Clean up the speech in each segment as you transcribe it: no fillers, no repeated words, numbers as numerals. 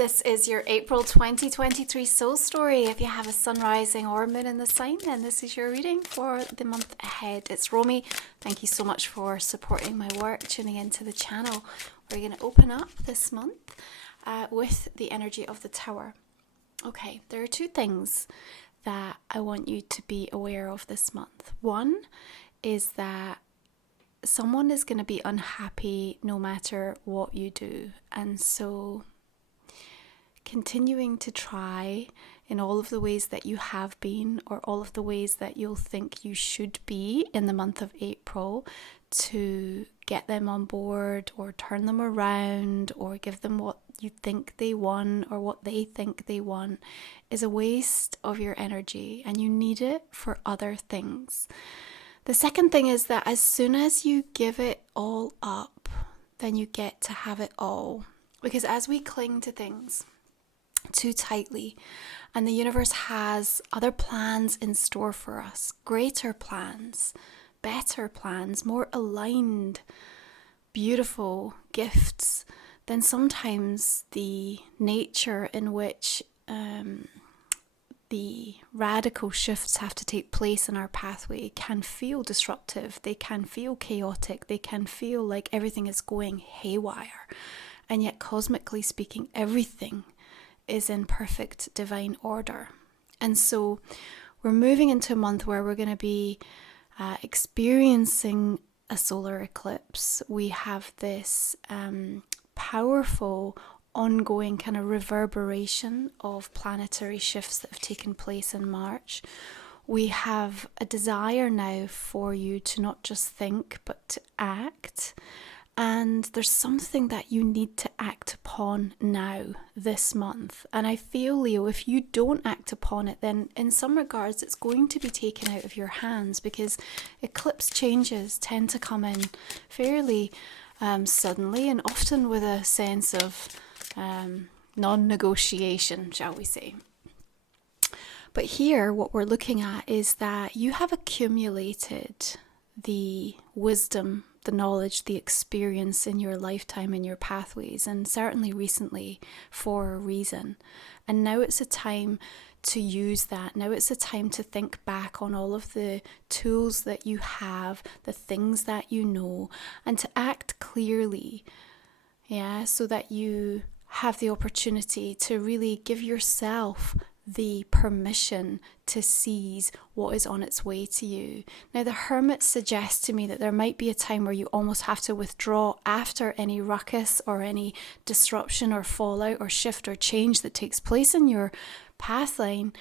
this is your April 2023 soul story. If you have a sun rising or moon in the sign, then this is your reading for the month ahead. It's Romy. Thank you so much for supporting my work, tuning into the channel. We're going to open up this month with the energy of the Tower. Okay, there are two things that I want you to be aware of this month. One is that someone is going to be unhappy no matter what you do. And so continuing to try in all of the ways that you have been, or all of the ways that you'll think you should be in the month of April, to get them on board or turn them around or give them what you think they want or what they think they want, is a waste of your energy, and you need it for other things. The second thing is that as soon as you give it all up, then you get to have it all. Because as we cling to things too tightly, and the universe has other plans in store for us, greater plans, better plans, more aligned, beautiful gifts, then sometimes the nature in which the radical shifts have to take place in our pathway can feel disruptive. They can feel chaotic. They can feel like everything is going haywire. And yet, cosmically speaking, everything is in perfect divine order. And so we're moving into a month where we're going to be experiencing a solar eclipse. We have this powerful ongoing kind of reverberation of planetary shifts that have taken place in March. We have a desire now for you to not just think but to act, and there's something that you need to act upon now this month. And I feel, Leo, if you don't act upon it, then in some regards it's going to be taken out of your hands, because eclipse changes tend to come in fairly suddenly, and often with a sense of non-negotiation, shall we say. But here what we're looking at is that you have accumulated the wisdom, the knowledge, the experience in your lifetime, in your pathways, and certainly recently, for a reason. And now it's a time to use that. Now it's a time to think back on all of the tools that you have, the things that you know, and to act clearly, so that you have the opportunity to really give yourself the permission to seize what is on its way to you. Now, the Hermit suggests to me that there might be a time where you almost have to withdraw after any ruckus or any disruption or fallout or shift or change that takes place in your pathline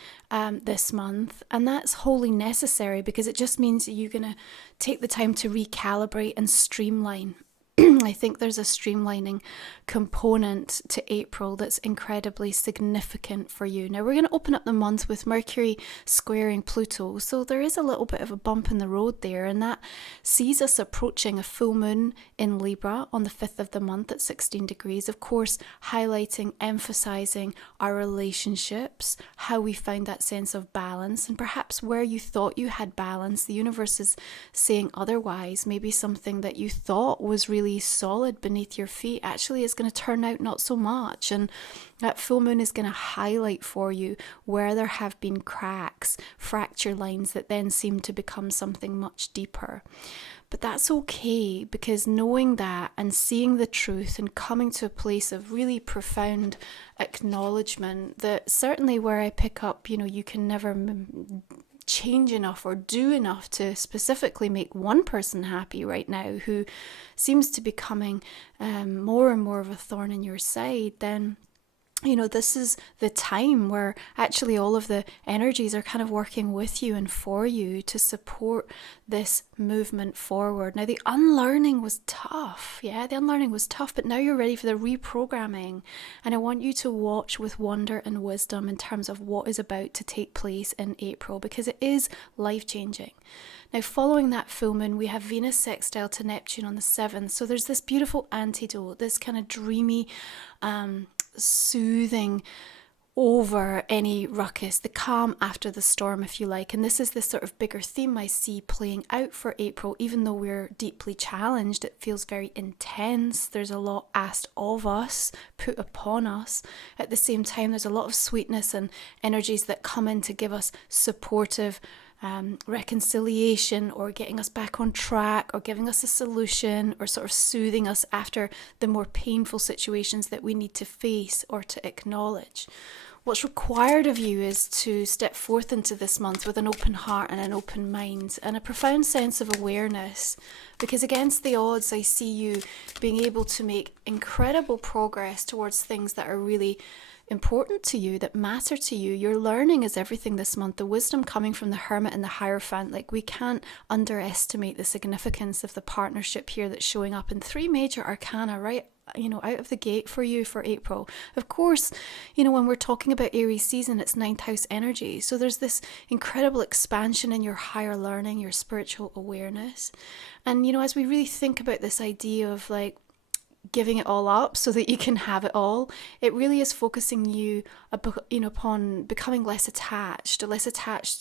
this month. And that's wholly necessary, because it just means that you're going to take the time to recalibrate and streamline. I think there's a streamlining component to April that's incredibly significant for you. Now, we're going to open up the month with Mercury squaring Pluto, so there is a little bit of a bump in the road there, and that sees us approaching a full moon in Libra on the 5th of the month at 16 degrees, of course highlighting, emphasizing our relationships, how we found that sense of balance, and perhaps where you thought you had balance, the universe is saying otherwise. Maybe something that you thought was really solid beneath your feet actually is going to turn out not so much, and that full moon is going to highlight for you where there have been cracks, fracture lines that then seem to become something much deeper. But that's okay, because knowing that and seeing the truth and coming to a place of really profound acknowledgement, that certainly where I pick up, you can never change enough or do enough to specifically make one person happy right now who seems to be becoming more and more of a thorn in your side, then this is the time where actually all of the energies are kind of working with you and for you to support this movement forward. Now, the unlearning was tough. The unlearning was tough, but now you're ready for the reprogramming. And I want you to watch with wonder and wisdom in terms of what is about to take place in April, because it is life-changing. Now, following that full moon, we have Venus sextile to Neptune on the 7th. So there's this beautiful antidote, this kind of dreamy, soothing over any ruckus, the calm after the storm, if you like. And this is this sort of bigger theme I see playing out for April. Even though we're deeply challenged, it feels very intense. There's a lot asked of us, put upon us. At the same time, there's a lot of sweetness and energies that come in to give us supportive reconciliation, or getting us back on track, or giving us a solution, or sort of soothing us after the more painful situations that we need to face or to acknowledge. What's required of you is to step forth into this month with an open heart and an open mind and a profound sense of awareness, because against the odds, I see you being able to make incredible progress towards things that are really important to you, that matter to you. Your learning is everything this month. The wisdom coming from the Hermit and the Hierophant, like, we can't underestimate the significance of the partnership here that's showing up in 3 major arcana right out of the gate for you for April. Of course, when we're talking about Aries season, it's 9th house energy. So there's this incredible expansion in your higher learning, your spiritual awareness. And, as we really think about this idea of like giving it all up so that you can have it all, it really is focusing you upon becoming less attached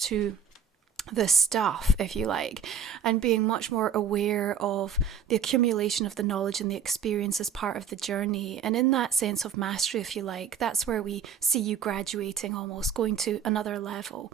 to the stuff, if you like, and being much more aware of the accumulation of the knowledge and the experience as part of the journey. And in that sense of mastery, if you like, that's where we see you graduating, almost going to another level.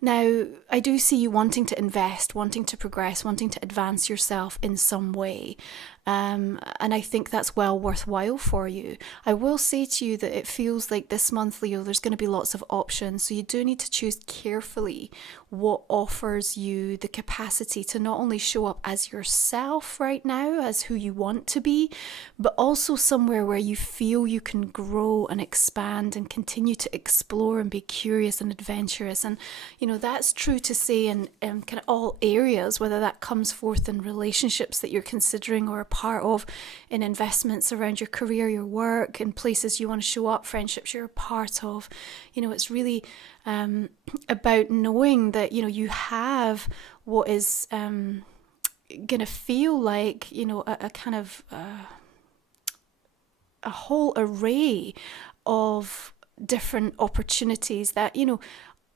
Now, I do see you wanting to invest, wanting to progress, wanting to advance yourself in some way. And I think that's well worthwhile for you. I will say to you that it feels like this month, Leo, there's going to be lots of options. So you do need to choose carefully what offers you the capacity to not only show up as yourself right now, as who you want to be, but also somewhere where you feel you can grow and expand and continue to explore and be curious and adventurous. And, that's true to say in kind of all areas, whether that comes forth in relationships that you're considering or part of, in investments around your career, your work, in places you want to show up, friendships you're a part of. It's really about knowing that you have what is gonna feel like a kind of a whole array of different opportunities that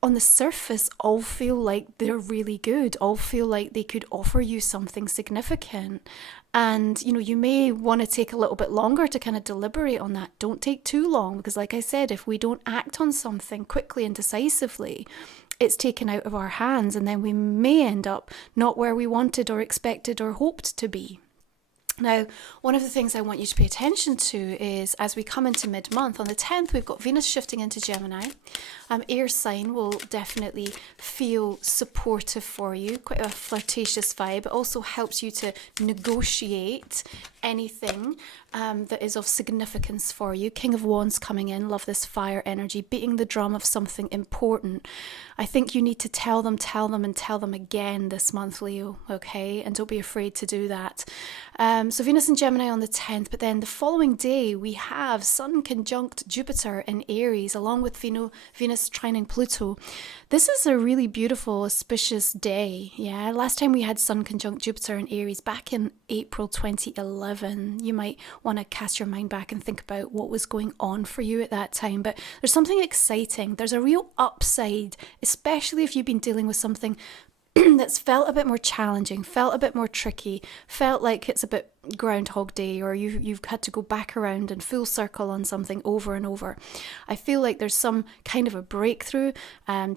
on the surface all feel like they're really good, all feel like they could offer you something significant. And, you may want to take a little bit longer to kind of deliberate on that. Don't take too long, because like I said, if we don't act on something quickly and decisively, it's taken out of our hands, and then we may end up not where we wanted or expected or hoped to be. Now, one of the things I want you to pay attention to is, as we come into mid-month, on the 10th, we've got Venus shifting into Gemini. Air sign will definitely feel supportive for you, quite a flirtatious vibe. It also helps you to negotiate anything that is of significance for you. King of Wands coming in, love this fire energy, beating the drum of something important. I think you need to tell them again this month, Leo, okay? And don't be afraid to do that. So Venus and Gemini on the 10th, but then the following day we have Sun conjunct Jupiter in Aries, along with Venus trining Pluto. This is a really beautiful, auspicious day, yeah? Last time we had Sun conjunct Jupiter in Aries back in April 2011. You might want to cast your mind back and think about what was going on for you at that time, but there's something exciting. There's a real upside, especially if you've been dealing with something that's felt a bit more challenging, felt a bit more tricky, felt like it's a bit Groundhog Day, or you've had to go back around and full circle on something over and over. I feel like there's some kind of a breakthrough,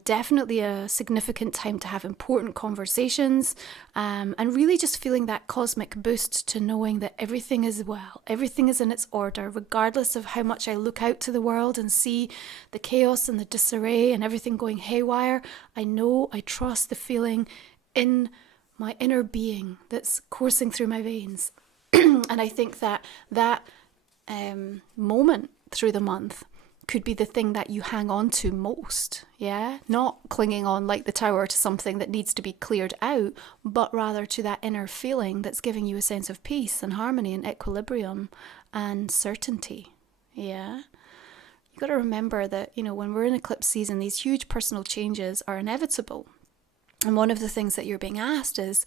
definitely a significant time to have important conversations, and really just feeling that cosmic boost to knowing that everything is well, everything is in its order, regardless of how much I look out to the world and see the chaos and the disarray and everything going haywire. I know, I trust the feeling in my inner being that's coursing through my veins. And I think that moment through the month could be the thing that you hang on to most, yeah? Not clinging on like the tower to something that needs to be cleared out, but rather to that inner feeling that's giving you a sense of peace and harmony and equilibrium and certainty, yeah? You got to remember that, when we're in eclipse season, these huge personal changes are inevitable. And one of the things that you're being asked is,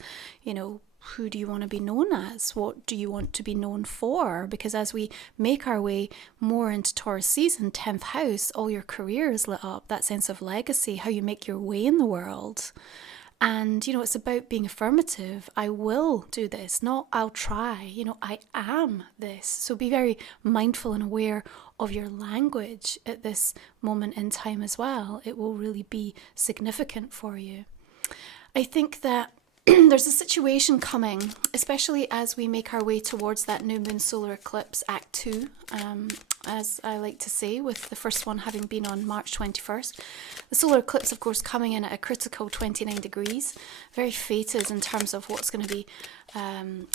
who do you want to be known as? What do you want to be known for? Because as we make our way more into Taurus season, 10th house, all your career is lit up, that sense of legacy, how you make your way in the world. And, it's about being affirmative. I will do this, not I'll try. I am this. So be very mindful and aware of your language at this moment in time as well. It will really be significant for you. I think that there's a situation coming, especially as we make our way towards that new moon solar eclipse, Act 2, as I like to say, with the first one having been on March 21st. The solar eclipse, of course, coming in at a critical 29 degrees, very fated in terms of what's going to be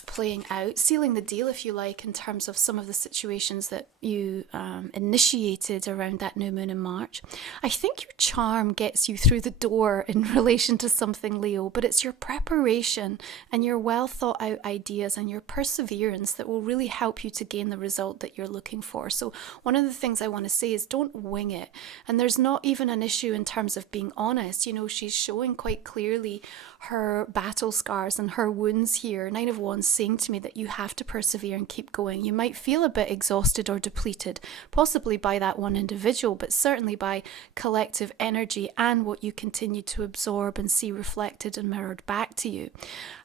playing out, sealing the deal, if you like, in terms of some of the situations that you initiated around that new moon in March. I think your charm gets you through the door in relation to something, Leo, but it's your preparation and your well thought out ideas and your perseverance that will really help you to gain the result that you're looking for. So one of the things I want to say is don't wing it. And there's not even an issue in terms of being honest. She's showing quite clearly her battle scars and her wounds here. 9 of Wands saying to me that you have to persevere and keep going. You might feel a bit exhausted or depleted, possibly by that one individual, but certainly by collective energy and what you continue to absorb and see reflected and mirrored back to you.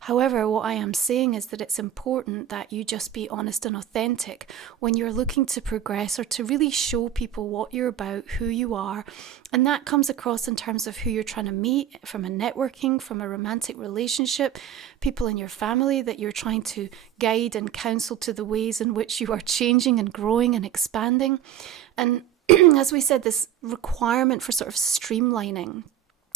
However, what I am saying is that it's important that you just be honest and authentic when you're looking to progress or to really show people what you're about, who you are. And that comes across in terms of who you're trying to meet, from a networking, from a romantic relationship, people in your family that you're trying to guide and counsel to the ways in which you are changing and growing and expanding. And as we said, this requirement for sort of streamlining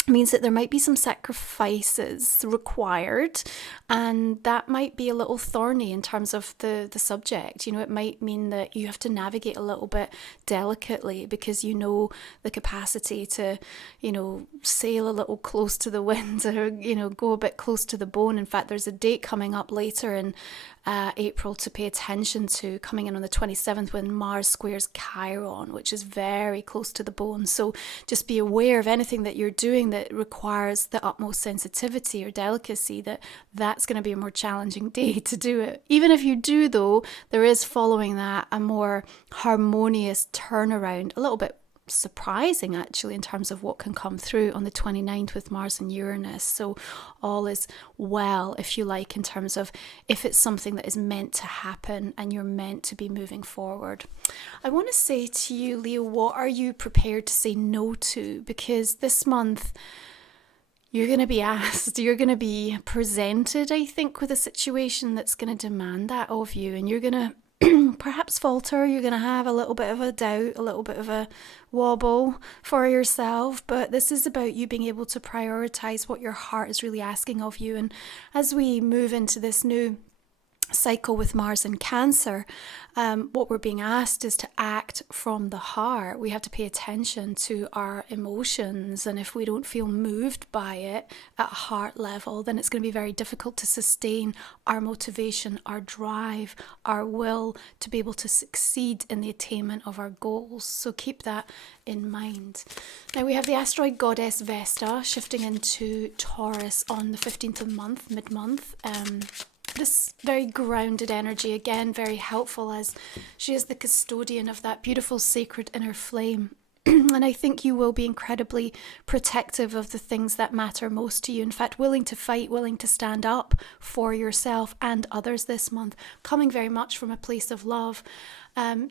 means that there might be some sacrifices required, and that might be a little thorny in terms of the subject. It might mean that you have to navigate a little bit delicately because the capacity to, sail a little close to the wind or, go a bit close to the bone. In fact, there's a date coming up later in April to pay attention to, coming in on the 27th when Mars squares Chiron, which is very close to the bone. So just be aware of anything that you're doing that requires the utmost sensitivity or delicacy, that's going to be a more challenging day to do it. Even if you do, though, there is following that a more harmonious turnaround, a little bit surprising actually in terms of what can come through on the 29th with Mars and Uranus. So all is well, if you like, in terms of if it's something that is meant to happen and you're meant to be moving forward. I want to say to you, Leo, what are you prepared to say no to? Because this month you're going to be asked, you're going to be presented, I think, with a situation that's going to demand that of you, and you're going to perhaps falter, you're going to have a little bit of a doubt, a little bit of a wobble for yourself, but this is about you being able to prioritize what your heart is really asking of you. And as we move into this new cycle with Mars and Cancer, what we're being asked is to act from the heart. We have to pay attention to our emotions, and if we don't feel moved by it at a heart level, then it's going to be very difficult to sustain our motivation, our drive, our will to be able to succeed in the attainment of our goals. So keep that in mind. Now we have the asteroid goddess Vesta shifting into Taurus on the 15th of the month, mid-month. This very grounded energy, again, very helpful as she is the custodian of that beautiful sacred inner flame. And I think you will be incredibly protective of the things that matter most to you. In fact, willing to fight, willing to stand up for yourself and others this month, coming very much from a place of love.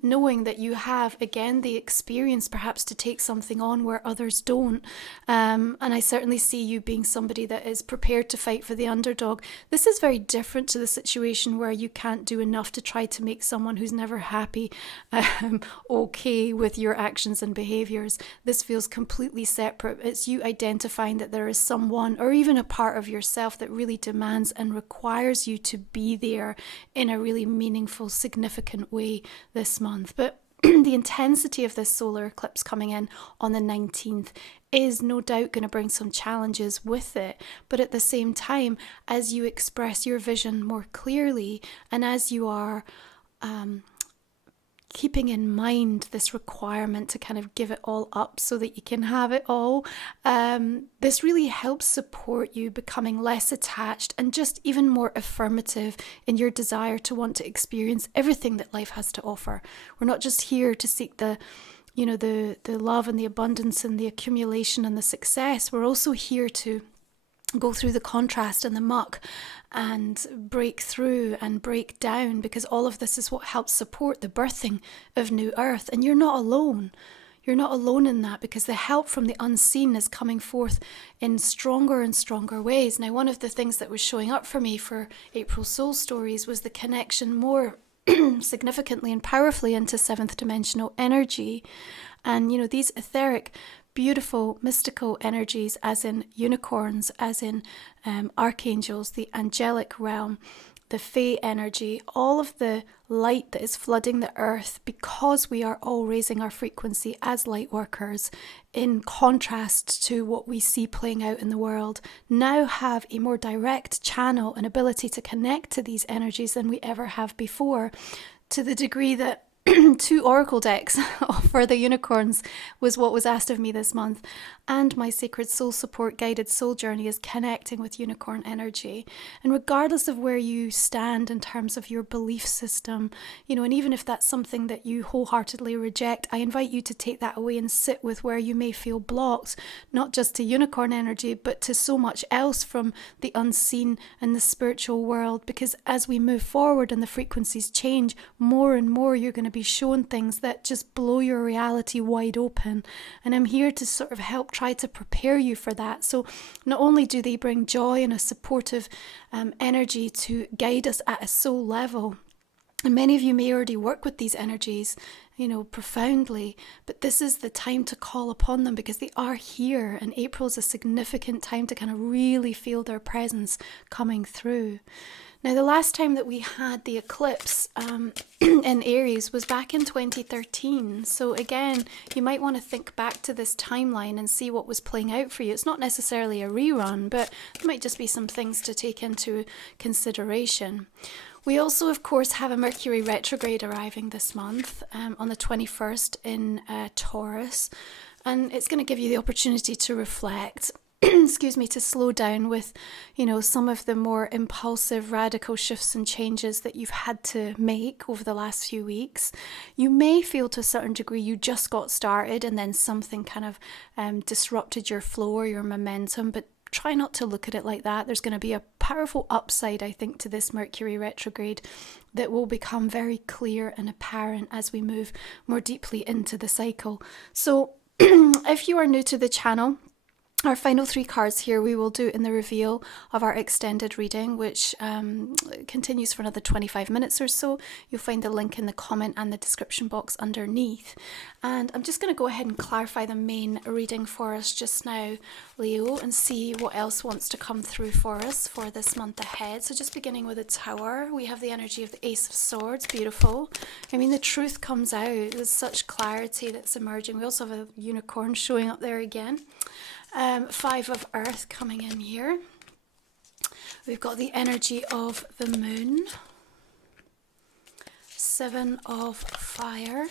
Knowing that you have, again, the experience perhaps to take something on where others don't. And I certainly see you being somebody that is prepared to fight for the underdog. This is very different to the situation where you can't do enough to try to make someone who's never happy okay with your actions and behaviors. This feels completely separate. It's you identifying that there is someone or even a part of yourself that really demands and requires you to be there in a really meaningful, significant way this month. But the intensity of this solar eclipse coming in on the 19th is no doubt going to bring some challenges with it. But at the same time, as you express your vision more clearly and as you are keeping in mind this requirement to kind of give it all up so that you can have it all. This really helps support you becoming less attached and just even more affirmative in your desire to want to experience everything that life has to offer. We're not just here to seek the love and the abundance and the accumulation and the success. We're also here to go through the contrast and the muck and break through and break down, because all of this is what helps support the birthing of New Earth. And you're not alone. You're not alone in that, because the help from the unseen is coming forth in stronger and stronger ways. Now, one of the things that was showing up for me for April Soul Stories was the connection more significantly and powerfully into seventh dimensional energy. And, these etheric, beautiful, mystical energies, as in unicorns, as in archangels, the angelic realm, the Fae energy, all of the light that is flooding the earth, because we are all raising our frequency as light workers, in contrast to what we see playing out in the world, now have a more direct channel and ability to connect to these energies than we ever have before, to the degree that 2 oracle decks for the unicorns was what was asked of me this month, and my Sacred Soul Support Guided Soul Journey is connecting with unicorn energy. And regardless of where you stand in terms of your belief system, and even if that's something that you wholeheartedly reject, I invite you to take that away and sit with where you may feel blocked, not just to unicorn energy, but to so much else from the unseen and the spiritual world. Because as we move forward and the frequencies change, more and more you're going to be shown things that just blow your reality wide open. And I'm here to sort of help try to prepare you for that. So not only do they bring joy and a supportive energy to guide us at a soul level, and many of you may already work with these energies, profoundly, but this is the time to call upon them, because they are here, and April is a significant time to kind of really feel their presence coming through. Now, the last time that we had the eclipse in Aries was back in 2013. So again, you might want to think back to this timeline and see what was playing out for you. It's not necessarily a rerun, but there might just be some things to take into consideration. We also, of course, have a Mercury retrograde arriving this month on the 21st in Taurus. And it's going to give you the opportunity to reflect, to slow down with, some of the more impulsive, radical shifts and changes that you've had to make over the last few weeks. You may feel to a certain degree you just got started and then something kind of disrupted your flow or your momentum, but try not to look at it like that. There's going to be a powerful upside, I think, to this Mercury retrograde that will become very clear and apparent as we move more deeply into the cycle. So if you are new to the channel, our final 3 cards here we will do in the reveal of our extended reading, which continues for another 25 minutes or so. You'll find the link in the comment and the description box underneath. And I'm just going to go ahead and clarify the main reading for us just now, Leo, and see what else wants to come through for us for this month ahead. So just beginning with the Tower, we have the energy of the Ace of Swords. Beautiful. I mean, the truth comes out. There's such clarity that's emerging. We also have a unicorn showing up there again. 5 of Earth coming in here. We've got the energy of the Moon. 7 of Fire.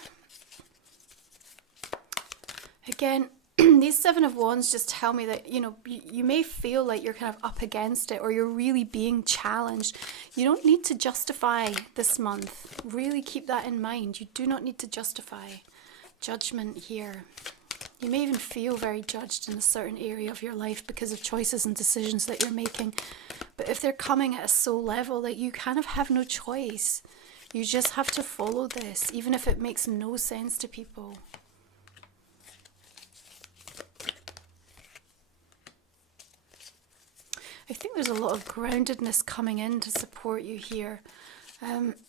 Again, these 7 of Wands just tell me that, you may feel like you're kind of up against it, or you're really being challenged. You don't need to justify this month. Really keep that in mind. You do not need to justify judgment here. You may even feel very judged in a certain area of your life because of choices and decisions that you're making. But if they're coming at a soul level, that you kind of have no choice. You just have to follow this, even if it makes no sense to people. I think there's a lot of groundedness coming in to support you here.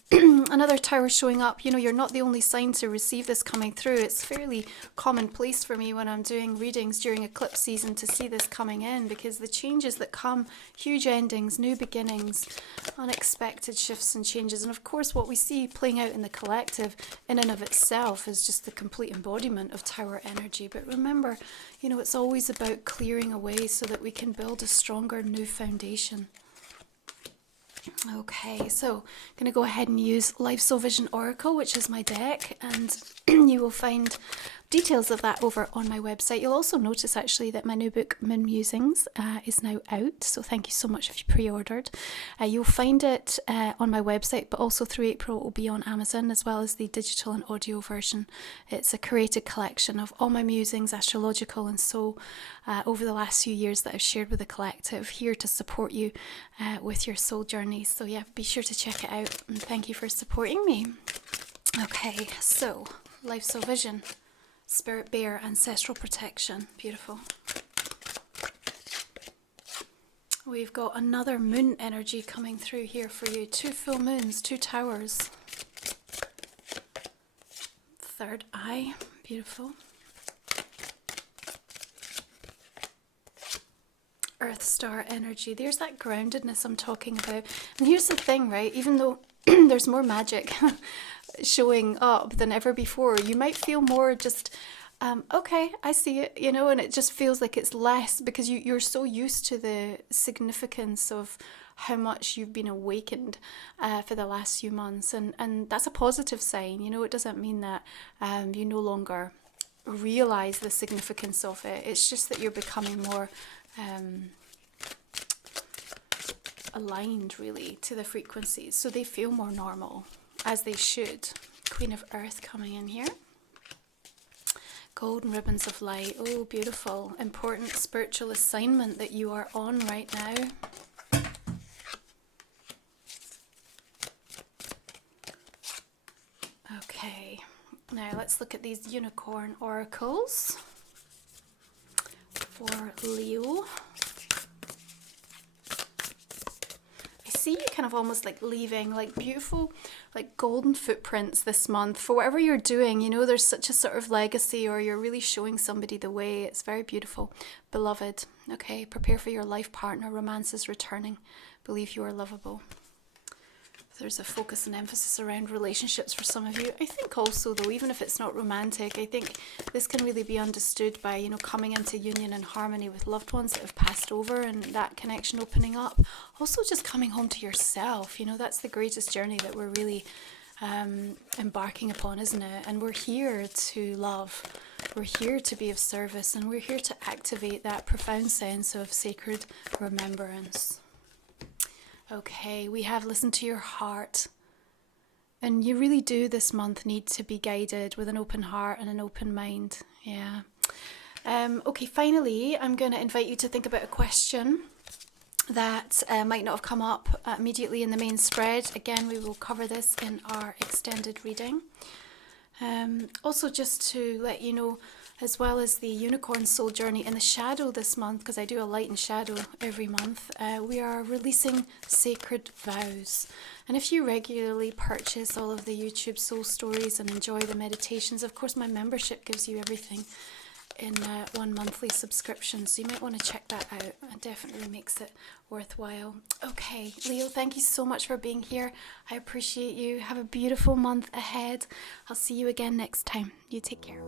Another Tower showing up. You're not the only sign to receive this coming through. It's fairly commonplace for me when I'm doing readings during eclipse season to see this coming in, because the changes that come, huge endings, new beginnings, unexpected shifts and changes, and of course what we see playing out in the collective in and of itself is just the complete embodiment of Tower energy. But remember, it's always about clearing away so that we can build a stronger new foundation. Okay, so I'm going to go ahead and use Life Soul Vision Oracle, which is my deck, and you will find details of that over on my website. You'll also notice actually that my new book, MUSINGS, is now out, so thank you so much if you pre-ordered. You'll find it on my website, but also through April it will be on Amazon, as well as the digital and audio version. It's a curated collection of all my musings, astrological and soul, over the last few years that I've shared with the collective, here to support you with your soul journey. So yeah, be sure to check it out, and thank you for supporting me. Okay, so Life Soul Vision, Spirit Bear, Ancestral Protection. Beautiful. We've got another moon energy coming through here for you. 2 full moons, 2 towers. Third eye. Beautiful. Earth star energy. There's that groundedness I'm talking about. And here's the thing, right? Even though there's more magic showing up than ever before, you might feel more just, okay, I see it, you know, and it just feels like it's less because you're so used to the significance of how much you've been awakened for the last few months. And that's a positive sign, you know. It doesn't mean that you no longer realize the significance of it. It's just that you're becoming more aligned really to the frequencies, so they feel more normal, as they should. Queen of Earth coming in here. Golden ribbons of light. Oh, beautiful. Important spiritual assignment that you are on right now. Okay, now let's look at these unicorn oracles for Leo. See you kind of almost like leaving like beautiful like golden footprints this month for whatever you're doing. You know, there's such a sort of legacy, or you're really showing somebody the way. It's very beautiful. Beloved, okay, prepare for your life partner. Romance is returning. Believe you are lovable. There's a focus and emphasis around relationships for some of you. I think also though, even if it's not romantic, I think this can really be understood by, you know, coming into union and harmony with loved ones that have passed over, and that connection opening up. Also just coming home to yourself, you know, that's the greatest journey that we're really embarking upon, isn't it? And we're here to love. We're here to be of service, and we're here to activate that profound sense of sacred remembrance. Okay, we have listened to your heart, and you really do this month need to be guided with an open heart and an open mind. Yeah. Okay, finally, I'm going to invite you to think about a question that might not have come up immediately in the main spread. Again, we will cover this in our extended reading. Also, just to let you know, as well as the Unicorn Soul Journey in the Shadow this month, because I do a light and shadow every month, we are releasing sacred vows. And if you regularly purchase all of the YouTube soul stories and enjoy the meditations, of course my membership gives you everything in one monthly subscription, so you might want to check that out. It definitely makes it worthwhile. Okay, Leo, thank you so much for being here. I appreciate you. Have a beautiful month ahead. I'll see you again next time. You take care.